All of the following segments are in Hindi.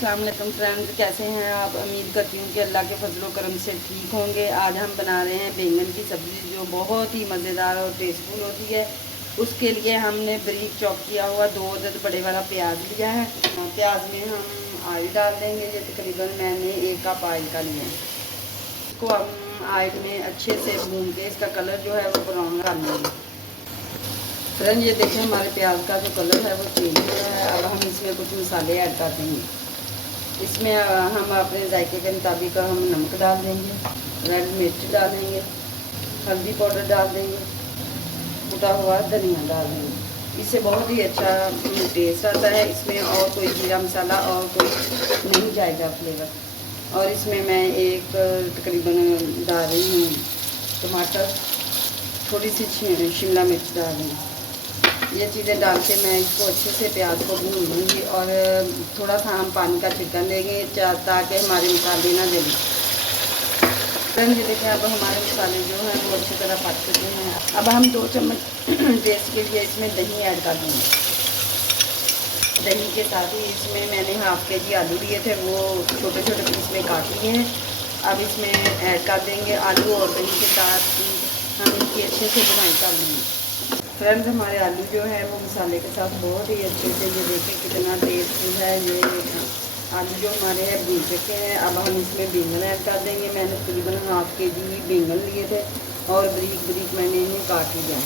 अस्सलाम वालेकुम फ्रेंड्स, कैसे हैं आप। उम्मीद करती हूँ कि अल्लाह के फजलो करम से ठीक होंगे। आज हम बना रहे हैं बैंगन की सब्ज़ी जो बहुत ही मज़ेदार और टेस्टफुल होती है। उसके लिए हमने बारीक चॉप किया हुआ 2 अदद बड़े वाला प्याज लिया है। प्याज में हम ऑयल डाल देंगे। ये तकरीबन मैंने 1 कप ऑयल का लिया है। इसको हम ऑयल में अच्छे से भून के इसका कलर जो है वो ब्राउन कर लेंगे। फ्रेंड ये देखें हमारे प्याज का जो कलर है वो चेंज हुआ है। अब हम इसमें कुछ मसाले ऐड कर देंगे। इसमें हम अपने जायके के मुताबिक हम नमक डाल देंगे, रेड मिर्च डालेंगे, हल्दी पाउडर डाल देंगे, कुटा हुआ धनिया डाल देंगे। इससे बहुत ही अच्छा टेस्ट आता है। इसमें और कोई जीरा मसाला और कोई नहीं जाएगा फ्लेवर। और इसमें मैं एक तकरीबन डाल रही हूँ टमाटर, थोड़ी सी शिमला मिर्च डाल रही हूँ। ये चीज़ें डाल के मैं इसको अच्छे से प्याज को भून लूँगी और थोड़ा सा हम पानी का छिड़कन देंगे ताकि हमारे मसाले ना जले। फ्रेंड्स ये देखें अब हमारे मसाले जो हैं वो अच्छी तरह पक चुके हैं। अब हम 2 चम्मच टेस्ट के लिए इसमें दही ऐड कर देंगे। दही के साथ ही इसमें मैंने हाफ kg आलू लिए थे, वो छोटे छोटे पीस में काट लिए हैं। अब इसमें ऐड कर देंगे आलू और दही के साथ हम इसकी अच्छे से बुनाई कर लेंगे। फ्रेंड्स हमारे आलू जो है वो मसाले के साथ बहुत ही अच्छे से, ये देखें कितना टेस्टफुल है। ये आलू जो हमारे हैं भून चुके हैं। अब हम इसमें बैंगन ऐड कर देंगे। मैंने तकरीबन हाफ kg बैंगन लिए थे और बारीक बारीक मैंने इन्हें काट लिया।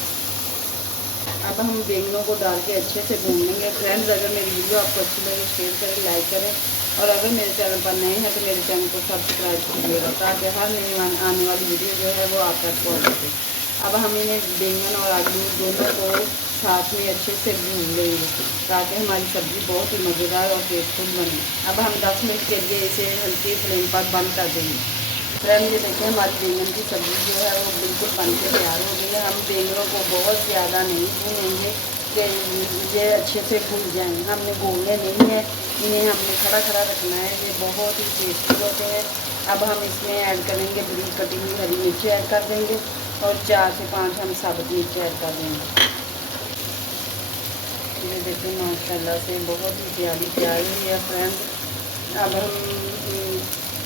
अब हम बैंगनों को डाल के अच्छे से भून लेंगे। फ्रेंड्स अगर मेरी वीडियो आपको अच्छी लगे शेयर करें, लाइक करें और अगर मेरे चैनल पर नए हैं तो मेरे चैनल को सब्सक्राइब कीजिएगा ताकि हर नई आने वाली वीडियो जो है वो आप तक पहुँच सके। अब हम इन्हें बैंगन और आलू दोनों को साथ में अच्छे से भून लेंगे ताकि हमारी सब्ज़ी बहुत ही मज़ेदार और टेस्टफुल बने। अब हम 10 मिनट के लिए इसे हल्की फ्लेम पर बंद कर देंगे। फ्रेंड ये देखें हमारी बैंगन की सब्ज़ी जो है वो बिल्कुल बन के तैयार हो गई है। हम बैंगनों को बहुत ज़्यादा नहीं भूनेंगे कि ये अच्छे से भून जाएँ। हमने भूनने नहीं है, इन्हें हमने खड़ा खड़ा रखना है। ये बहुत ही टेस्टी होते हैं। अब हम इसमें ऐड करेंगे बारीक कटी हुई हरी मिर्ची ऐड कर देंगे और 4 से 5 हम साबुत मिर्च ऐड कर देंगे। ये देखिए माशाल्लाह से बहुत ही प्यारी तैयार हुई है फ्रेंड्स। अब हम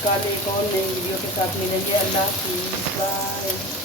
कल एक और नई वीडियो के साथ मिलेंगे। अल्लाह हाफ़िज़, बाय।